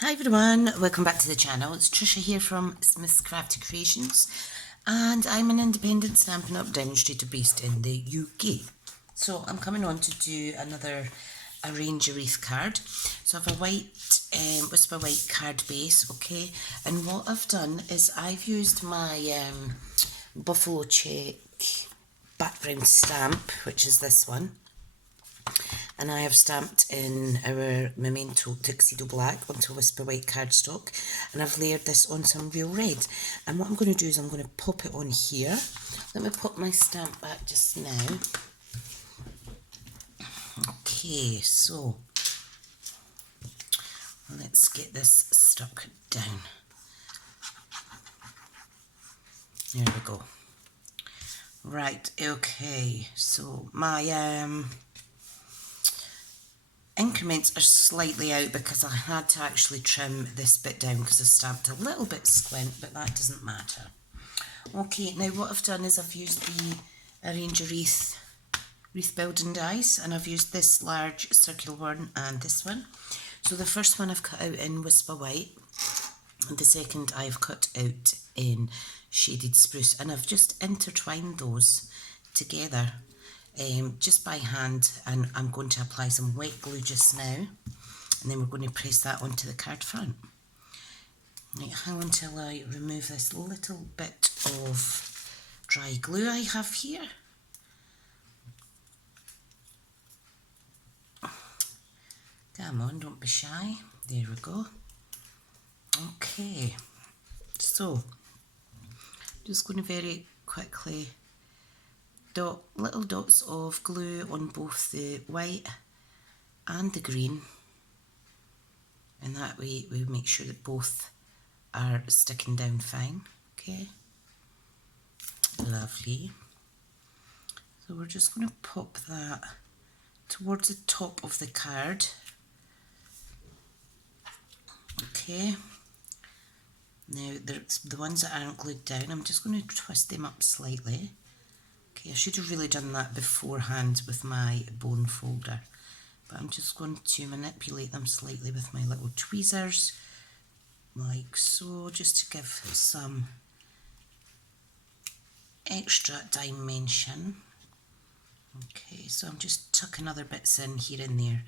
Hi everyone, welcome back to the channel. It's Tricia here from Smith's Crafty Creations, and I'm an independent Stampin' Up demonstrator based in the UK. So I'm coming on to do another Arrange a Wreath card. So I have a white Whisper White card base, okay, and what I've done is I've used my Buffalo Check background stamp, which is this one. And I have stamped in our Memento Tuxedo Black onto Whisper White cardstock, and I've layered this on some real red. And what I'm going to do is I'm going to pop it on here. Let me pop my stamp back just now. Okay, so let's get this stuck down. There we go. Right, okay, so my increments are slightly out because I had to actually trim this bit down because I stamped a little bit squint, but that doesn't matter. Okay, now what I've done is I've used the Arrange a Wreath building dies, and I've used this large circular one and this one. So the first one I've cut out in Whisper White, and the second I've cut out in Shaded Spruce, and I've just intertwined those together just by hand, and I'm going to apply some wet glue just now, and then we're going to press that onto the card front. Right, hang on until I remove this little bit of dry glue I have here. Come on, don't be shy. There we go. Okay, so just going to very quickly dot little dots of glue on both the white and the green, and that way we make sure that both are sticking down fine. Okay, lovely. So we're just going to pop that towards the top of the card. Okay, now the ones that aren't glued down, I'm just going to twist them up slightly. Okay, I should have really done that beforehand with my bone folder, but I'm just going to manipulate them slightly with my little tweezers, like so, just to give some extra dimension. Okay, so I'm just tucking other bits in here and there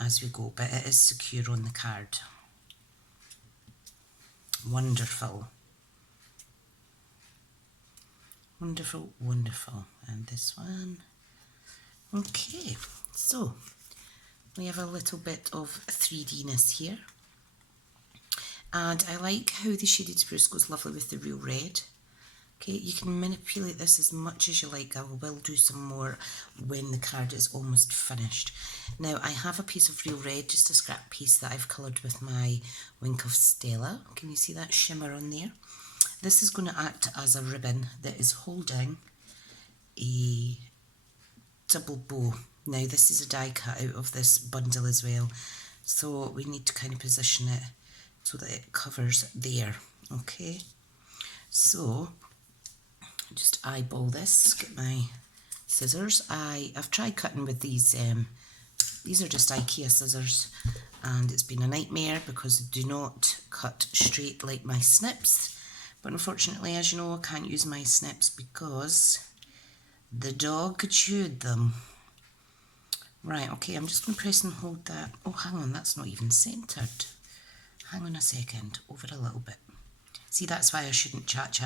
as we go, but it is secure on the card. Wonderful. Wonderful, wonderful. And this one. Okay, so we have a little bit of 3D-ness here. And I like how the Shaded Spruce goes lovely with the real red. Okay, you can manipulate this as much as you like. I will do some more when the card is almost finished. Now I have a piece of real red, just a scrap piece that I've coloured with my Wink of Stella. Can you see that shimmer on there? This is going to act as a ribbon that is holding a double bow. Now this is a die cut out of this bundle as well, so we need to kind of position it so that it covers there. Okay, so just eyeball this, get my scissors. I've tried cutting with these are just IKEA scissors, and it's been a nightmare because they do not cut straight like my snips. But unfortunately, as you know, I can't use my snips because the dog chewed them. Right, okay, I'm just going to press and hold that. Oh, hang on, that's not even centred. Hang on a second, over a little bit. See, that's why I shouldn't chat.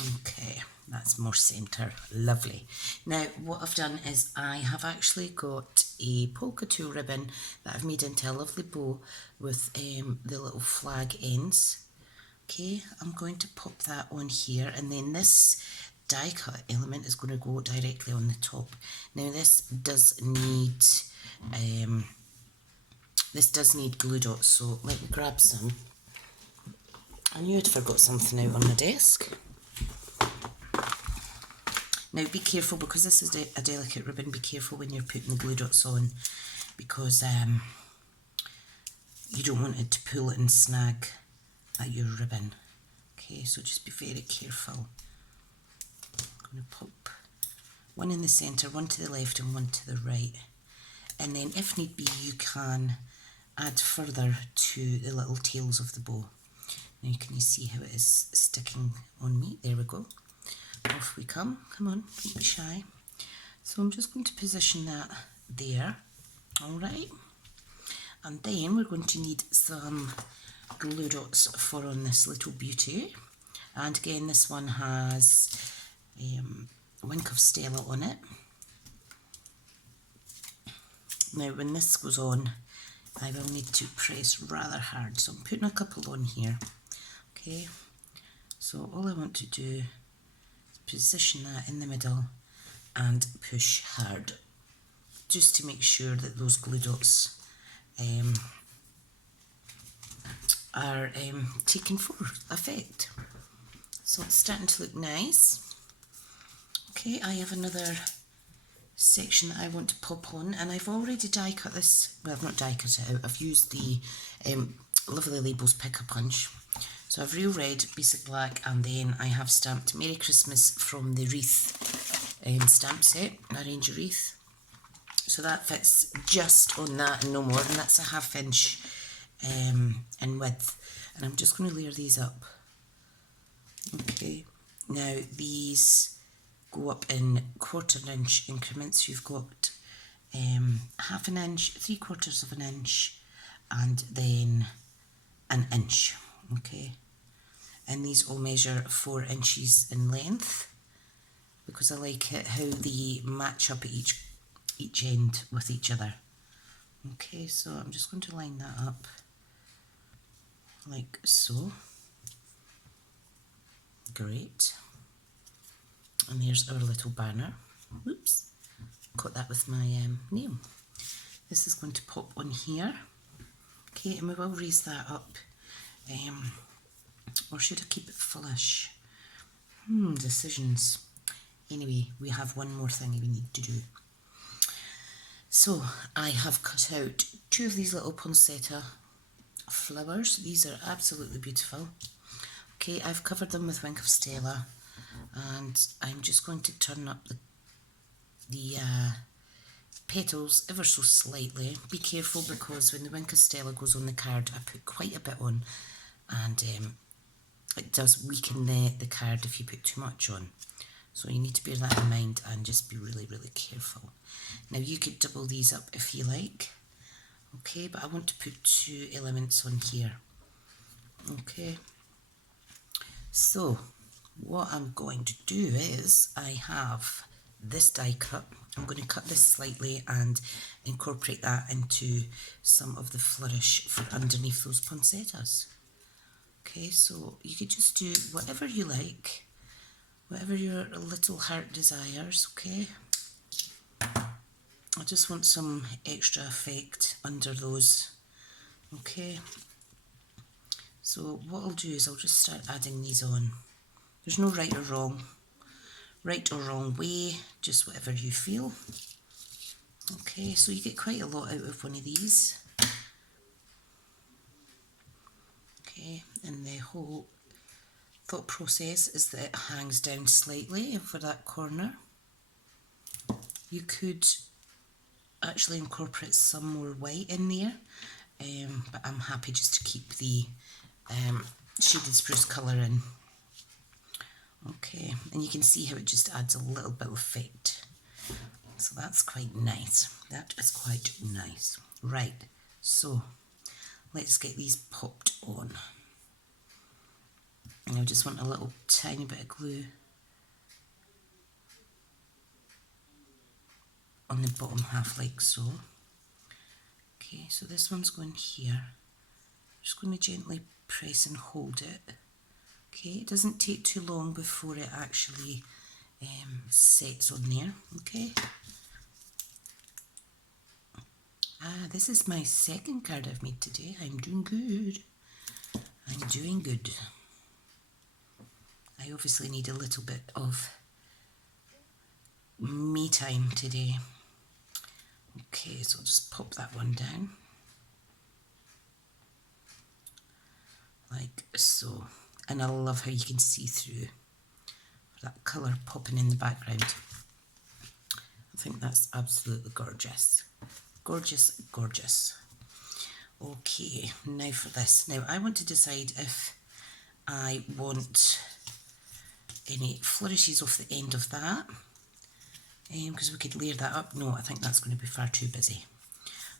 Okay, that's more centre. Lovely. Now, what I've done is I have actually got a polka tool ribbon that I've made into a lovely bow with the little flag ends. Okay, I'm going to pop that on here, and then this die cut element is going to go directly on the top. Now this does need glue dots, so let me grab some. I knew I'd forgot something out on the desk. Now be careful, because this is a delicate ribbon, be careful when you're putting the glue dots on, because you don't want it to pull it and snag at your ribbon. Okay, so just be very careful. I'm going to pop one in the centre, one to the left and one to the right. And then if need be, you can add further to the little tails of the bow. Now can you see how it is sticking on me? There we go. Off we come. Come on, don't be shy. So I'm just going to position that there. Alright. And then we're going to need some glue dots for on this little beauty. And again, this one has Wink of Stella on it. Now when this goes on, I will need to press rather hard, so I'm putting a couple on here. Okay, so all I want to do is position that in the middle and push hard, just to make sure that those glue dots are taken full effect. So it's starting to look nice. Okay, I have another section that I want to pop on, and I've already die cut this. Well, I've not die cut it out. I've used the Lovely Labels Pick a Punch. So I've Real Red, Basic Black, and then I have stamped Merry Christmas from the Wreath stamp set, Arrange a Wreath. So that fits just on that and no more, and that's a 1/2 inch in width. And I'm just going to layer these up. Okay, now these go up in 1/4 inch increments. You've got 1/2 inch, 3/4 inch, and then 1 inch. Okay, and these all measure 4 inches in length, because I like it how they match up at each end with each other. Okay, so I'm just going to line that up like so. Great. And there's our little banner. Whoops, caught that with my nail. This is going to pop on here. Okay, and we will raise that up. Or should I keep it fullish? Decisions. Anyway, we have one more thing we need to do. So I have cut out 2 of these little poinsettia flowers. These are absolutely beautiful. Okay, I've covered them with Wink of Stella, and I'm just going to turn up the petals ever so slightly. Be careful, because when the Wink of Stella goes on the card, I put quite a bit on, and it does weaken the card if you put too much on. So you need to bear that in mind and just be really, really careful. Now you could double these up if you like. Okay, but I want to put 2 elements on here. Okay. So what I'm going to do is, I have this die cut. I'm going to cut this slightly and incorporate that into some of the flourish for underneath those poinsettias. Okay, so you could just do whatever you like, whatever your little heart desires. Okay, I just want some extra effect under those. Okay, so what I'll do is I'll just start adding these on. There's no right or wrong way, just whatever you feel. Okay, so you get quite a lot out of one of these. Okay, and the whole thought process is that it hangs down slightly for that corner. You could actually incorporate some more white in there, but I'm happy just to keep the shaded spruce colour in. Okay, and you can see how it just adds a little bit of effect. So that's quite nice. That is quite nice. Right, so let's get these popped on. And I just want a little tiny bit of glue on the bottom half, like so. Okay, so this one's going here. I'm just going to gently press and hold it. Okay, it doesn't take too long before it actually sets on there. Okay. This is my second card I've made today. I'm doing good. I'm doing good. I obviously need a little bit of me time today. Okay, so I'll just pop that one down. Like so. And I love how you can see through that colour popping in the background. I think that's absolutely gorgeous. Gorgeous, gorgeous. Okay, now for this. Now I want to decide if I want any flourishes off the end of that, because we could layer that up. No, I think that's going to be far too busy.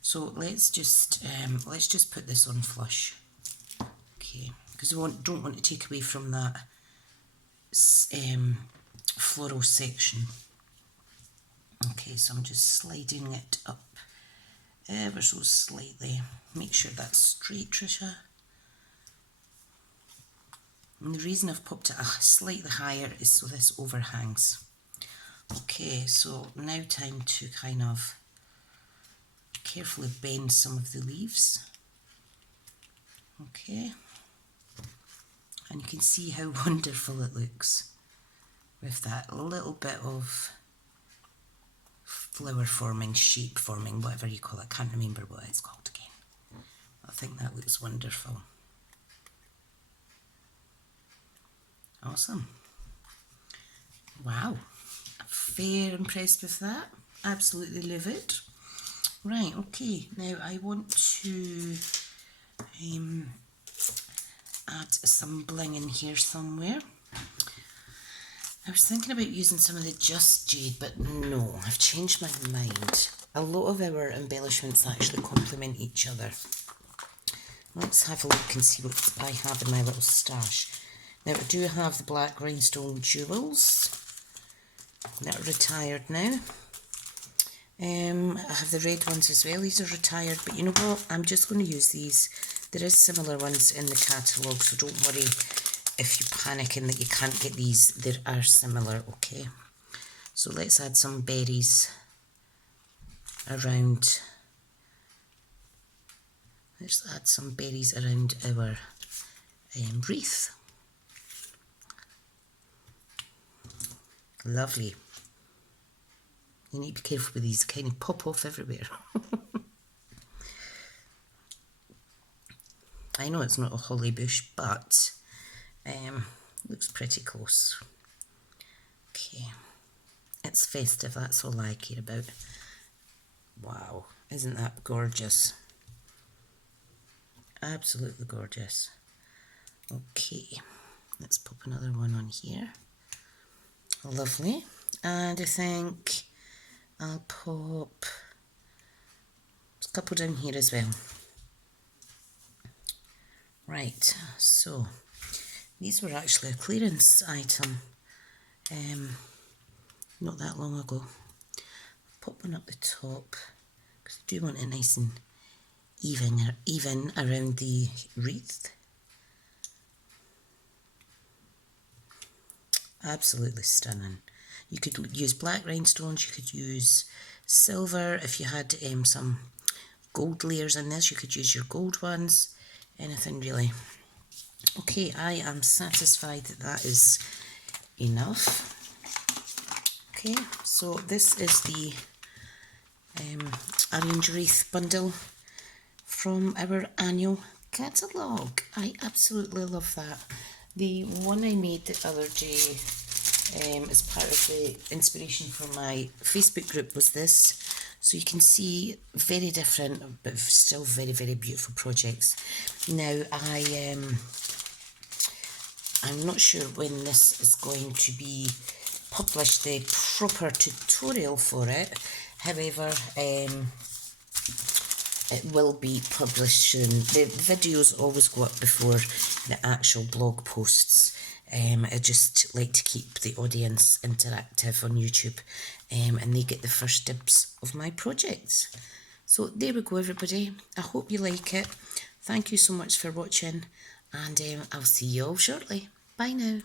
So let's just put this on flush. Okay, because we don't want to take away from that floral section. Okay, so I'm just sliding it up ever so slightly. Make sure that's straight, Tricia. And the reason I've popped it slightly higher is so this overhangs. Okay, so now time to kind of carefully bend some of the leaves. Okay, and you can see how wonderful it looks with that little bit of flower forming, shape forming, whatever you call it. I can't remember what it's called again. I think that looks wonderful. Awesome. Wow, I'm very impressed with that. Absolutely love it. Right, okay, now I want to add some bling in here somewhere. I was thinking about using some of the Just Jade, but no, I've changed my mind. A lot of our embellishments actually complement each other. Let's have a look and see what I have in my little stash. Now I do have the black rhinestone jewels that are retired now. I have the red ones as well. These are retired, but you know what? I'm just going to use these. There is similar ones in the catalogue, so don't worry if you're panicking that you can't get these. There are similar, okay? So let's add some berries around. Let's add some berries around our wreath. Lovely. You need to be careful with these, kind of pop off everywhere. I know it's not a holly bush, but looks pretty close. Okay, it's festive, that's all I care about. Wow, isn't that gorgeous? Absolutely gorgeous. Okay, let's pop another one on here. Lovely. And I think I'll pop a couple down here as well. Right, so these were actually a clearance item not that long ago. Pop one up the top because I do want it nice and even around the wreath. Absolutely stunning. You could use black rhinestones, you could use silver. If you had some gold layers in this, you could use your gold ones. Anything really. Okay, I am satisfied that that is enough. Okay, so this is the Orange Wreath bundle from our annual catalogue. I absolutely love that. The one I made the other day as part of the inspiration for my Facebook group was this. So you can see very different but still very, very beautiful projects. Now I'm not sure when this is going to be published, the proper tutorial for it. However, it will be published soon. The videos always go up before the actual blog posts. I just like to keep the audience interactive on YouTube, and they get the first dibs of my projects. So there we go, everybody. I hope you like it. Thank you so much for watching, and I'll see you all shortly. Bye now.